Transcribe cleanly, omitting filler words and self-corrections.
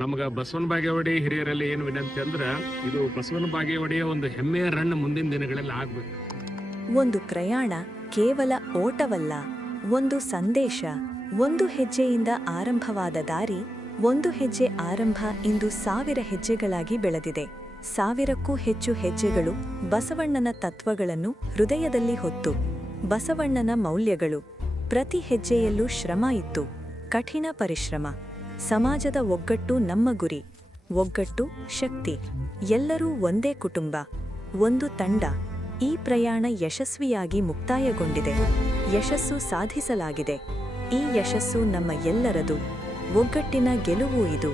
ನಮ್ಗೆ ಬಸವನ ಬಾಗೇವಾಡಿ ಹಿರಿಯರಲ್ಲಿ ಏನು ವಿನಂತಿ ಅಂದ್ರೆ ಇದು ಬಸವನ ಬಾಗೇವಾಡಿಯ ಒಂದು ಹೆಮ್ಮೆಯ ರನ್ ಮುಂದಿನ ದಿನಗಳಲ್ಲಿ ಆಗ್ಬೇಕು. ಒಂದು ಪ್ರಯಾಣ ಕೇವಲ ಓಟವಲ್ಲ, ಒಂದು ಸಂದೇಶ. ಒಂದು ಹೆಜ್ಜೆಯಿಂದ ಆರಂಭವಾದ ದಾರಿ, ಒಂದು ಹೆಜ್ಜೆ ಆರಂಭ ಇಂದು 1000 ಹೆಜ್ಜೆಗಳಾಗಿ ಬೆಳೆದಿದೆ. 1000ಕ್ಕೂ ಹೆಚ್ಚು ಹೆಜ್ಜೆಗಳು ಬಸವಣ್ಣನ ತತ್ವಗಳನ್ನು ಹೃದಯದಲ್ಲಿ ಹೊತ್ತು. ಬಸವಣ್ಣನ ಮೌಲ್ಯಗಳು. ಪ್ರತಿ ಹೆಜ್ಜೆಯಲ್ಲೂ ಶ್ರಮ ಇತ್ತು, ಕಠಿಣ ಪರಿಶ್ರಮ. ಸಮಾಜದ ಒಗ್ಗಟ್ಟು ನಮ್ಮ ಗುರಿ. ಒಗ್ಗಟ್ಟು ಶಕ್ತಿ. ಎಲ್ಲರೂ ಒಂದೇ ಕುಟುಂಬ, ಒಂದು ತಂಡ. ಈ ಪ್ರಯಾಣ ಯಶಸ್ವಿಯಾಗಿ ಮುಕ್ತಾಯಗೊಂಡಿದೆ. ಯಶಸ್ಸು ಸಾಧಿಸಲಾಗಿದೆ. ಈ ಯಶಸ್ಸು ನಮ್ಮ ಎಲ್ಲರದು. ಒಗ್ಗಟ್ಟಿನ ಗೆಲುವು ಇದು.